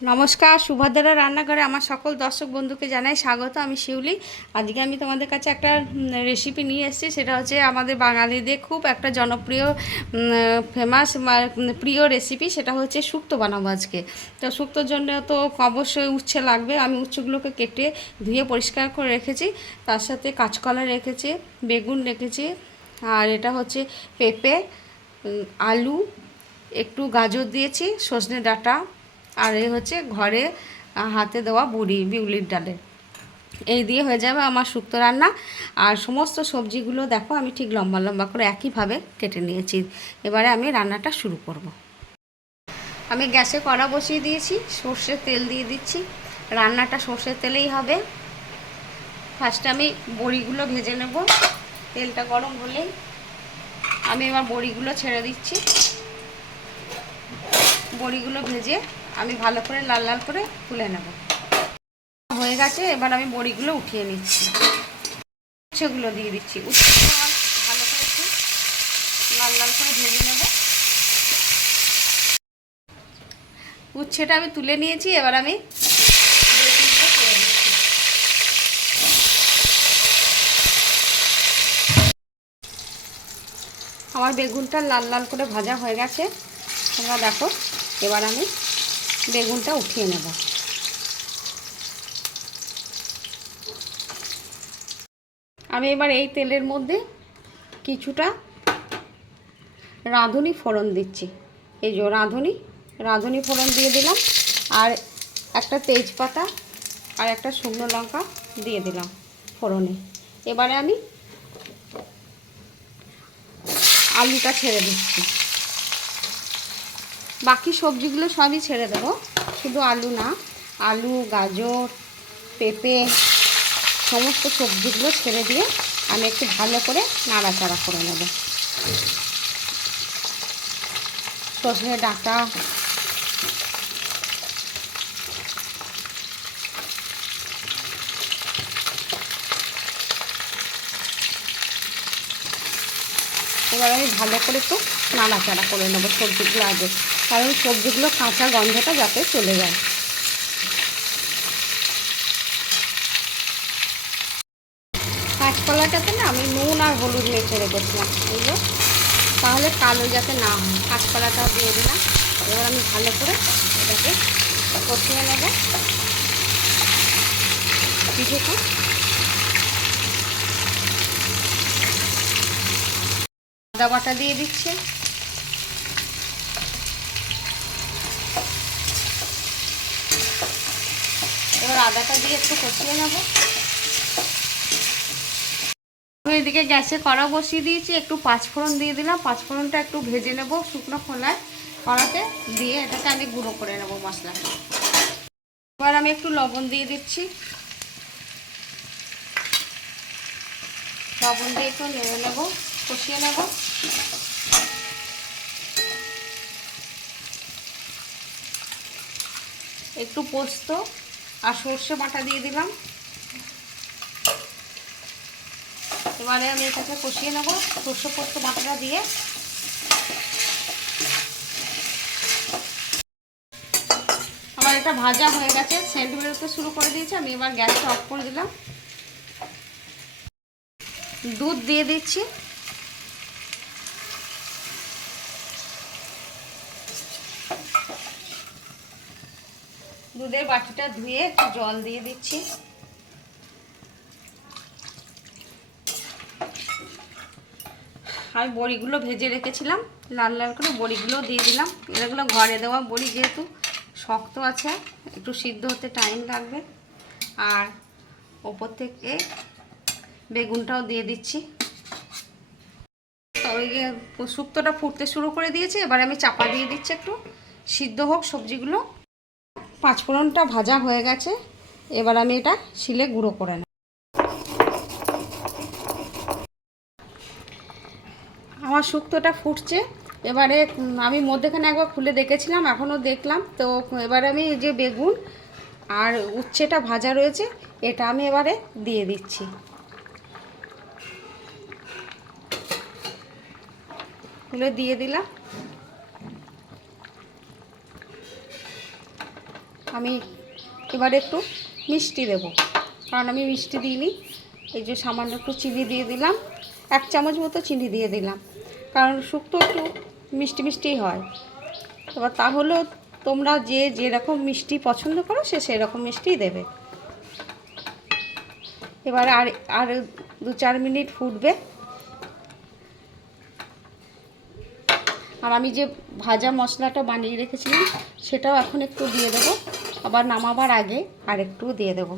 নমস্কার, সুভদ্রা রান্নাঘরে আমার সকল দর্শক বন্ধুকে জানাই স্বাগত। আমি শিউলি। আজকে আমি তোমাদের কাছে একটা রেসিপি নিয়ে এসেছি। সেটা হচ্ছে আমাদের বাঙালিদের খুব একটা জনপ্রিয় ফেমাস প্রিয় রেসিপি। সেটা হচ্ছে শুক্তো বানাবো আজকে। তো শুক্তোর জন্য তো অবশ্যই উচ্ছে লাগবে। আমি উচ্ছেগুলোকে কেটে ধুয়ে পরিষ্কার করে রেখেছি। তার সাথে কাঁচকলা রেখেছি, বেগুন রেখেছি, আর এটা হচ্ছে পেঁপে, আলু, একটু গাজর দিয়েছি, সজনে ডাঁটা, আর এই হচ্ছে ঘরে হাতে দেওয়া বিউলির ডালের। এই দিয়ে হয়ে যাবে আমার শুক্তো রান্না। আর সমস্ত সবজিগুলো দেখো আমি ঠিক লম্বা লম্বা করে একইভাবে কেটে নিয়েছি। এবারে আমি রান্নাটা শুরু করব। আমি গ্যাসে কড়া বসিয়ে দিয়েছি, সর্ষের তেল দিয়ে দিচ্ছি। রান্নাটা সর্ষের তেলেই হবে। ফার্স্টে আমি বড়িগুলো ভেজে নেব। তেলটা গরম হলেই আমি এবার বড়িগুলো ছেড়ে দিচ্ছি। বড়িগুলো ভেজে আমি ভালো করে লাল লাল করে তুলে নেব। হয়ে গেছে, এবার আমি বড়িগুলো উঠিয়ে নিচ্ছি। উচ্ছেগুলো দিয়ে দিচ্ছি। উচ্ছেগুলো ভালো করে একটু লাল লাল করে ভেজে নেব। উচ্ছেটা আমি তুলে নিয়েছি, এবার আমি বেগুনগুলো করে দিচ্ছি। আমার বেগুনটা লাল লাল করে ভাজা হয়ে গেছে, তোমরা দেখো। এবার আমি বেগুনটা উঠিয়ে নেব। আমি এবার এই তেলের মধ্যে কিছুটা রাঁধুনি ফোড়ন দিচ্ছি। এই যে রাঁধুনি ফোড়ন দিয়ে দিলাম, আর একটা তেজপাতা আর একটা শুকনো লঙ্কা দিয়ে দিলাম ফোড়নে। এবারে আমি আলুটা ছেড়ে দিচ্ছি। বাকি সবজিগুলো সবই ছেড়ে দেবো, শুধু আলু না। আলু, গাজর, পেঁপে, সমস্ত সবজিগুলো ছেড়ে দিয়ে আমি একটু ভালো করে নাড়াচাড়া করে নেব। সজনে ডাঁটা, এবার আমি ভালো করে একটু নাড়াচাড়া করে নেব সবজিগুলো আগে, কারণ সবজিগুলো কাঁচা গন্ধটা যাতে চলে যায়। কাঁচকলাটাতে না আমি নুন আর হলুদ মেখে রেখেছিলাম, বুঝলো, তাহলে কালো যাতে না হয়। কাঁচকলাটা দিয়ে দিলাম। এবার আমি ভালো করে এটাকে কষিয়ে নেব কিছুক্ষণ। আদা বাটা দিয়ে দিচ্ছে। এবার আদাটা দিয়ে একটু কষিয়ে নেব। এদিকে গ্যাসে কড়া বসিয়ে দিয়েছি, একটু পাঁচফোড়ন দিয়ে দিলাম। পাঁচফোড়নটা একটু ভেজে নেব শুকনো খোলায়, কড়াতে দিয়ে এটাকে আমি গুঁড়ো করে নেব মশলাটা। এবার আমি একটু লবণ দিয়ে দিচ্ছি। লবণ দিয়ে একটু নেড়ে নেব, কষিয়ে নেব। একটু পোস্ত আর সর্ষে বাটা দিয়ে দিলাম। এবারে আমি এটাকে কষিয়ে নেব সর্ষে পোস্ত বাটাটা দিয়ে। আমার এটা ভাজা হয়ে গেছে, সেন্ট বেরোতে শুরু করে দিয়েছে। আমি এবার গ্যাসটা অফ করে দিলাম। দুধ দিয়ে দিচ্ছি। দুধের বাটিটা ধুয়ে একটু জল দিয়ে দিচ্ছি। আর বড়িগুলো ভেজে রেখেছিলাম লাল লাল করে, বড়িগুলো দিয়ে দিলাম। এগুলো ঘরে দেওয়া বড়ি, যেহেতু শক্ত আছে একটু সিদ্ধ হতে টাইম লাগবে। আর ওপর থেকে বেগুনটাও দিয়ে দিচ্ছি। ওই শুক্তোটা ফুটতে শুরু করে দিয়েছি, এবার আমি চাপা দিয়ে দিচ্ছি একটু সিদ্ধ হোক সবজিগুলো। পাঁচফোড়নটা ভাজা হয়ে গেছে, এবার আমি এটা শিলে গুঁড়ো করে নেব। আমার শুক্তোটা ফুটছে। এবারে আমি মধ্যেখানে একবার খুলে দেখেছিলাম, এখনও দেখলাম তো। এবারে আমি যে বেগুন আর উচ্ছেটা ভাজা রয়েছে এটা আমি এবারে দিয়ে দিচ্ছি। খুলে দিয়ে দিলাম। আমি এবারে একটু মিষ্টি দেব, কারণ আমি মিষ্টি দিইনি। এই যে সামান্য একটু চিনি দিয়ে দিলাম, 1 চামচ মতো চিনি দিয়ে দিলাম, কারণ শুক্তো একটু মিষ্টি মিষ্টিই হয়। এবার তাহলেও তোমরা যে যেরকম মিষ্টি পছন্দ করো সে সেরকম মিষ্টিই দেবে। এবার আর 2-4 মিনিট ফুটবে। আর আমি যে ভাজা মশলাটা বানিয়ে রেখেছিলাম সেটাও এখন একটু দিয়ে দেবো, আবার নামাবার আগে আর একটু দিয়ে দেবো।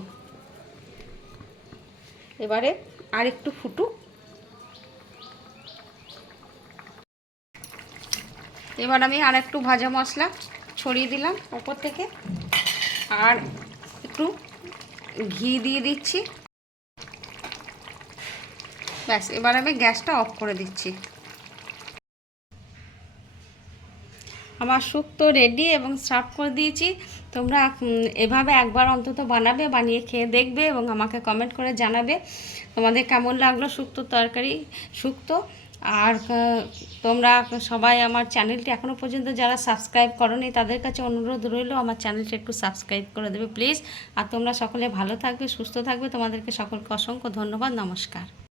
এবারে আর একটু ফুটুক। এবার আমি আর একটু ভাজা মশলা ছড়িয়ে দিলাম ওপর থেকে, আর একটু ঘি দিয়ে দিচ্ছি। ব্যাস, এবার আমি গ্যাসটা অফ করে দিচ্ছি। আমার শুক্তো রেডি এবং সার্ভ করে দিয়েছি। তোমরা এভাবে একবার অন্তত বানাবে, বানিয়ে খেয়ে দেখবে এবং আমাকে কমেন্ট করে জানাবে তোমাদের কেমন লাগলো শুক্তোর তরকারি, শুক্তো। আর তোমরা সবাই আমার চ্যানেলটি এখনও পর্যন্ত যারা সাবস্ক্রাইব করোনি তাদের কাছে অনুরোধ রইল আমার চ্যানেলটি একটু সাবস্ক্রাইব করে দেবে প্লিজ। আর তোমরা সকলে ভালো থাকবে, সুস্থ থাকবে। তোমাদেরকে সকলকে অসংখ্য ধন্যবাদ। নমস্কার।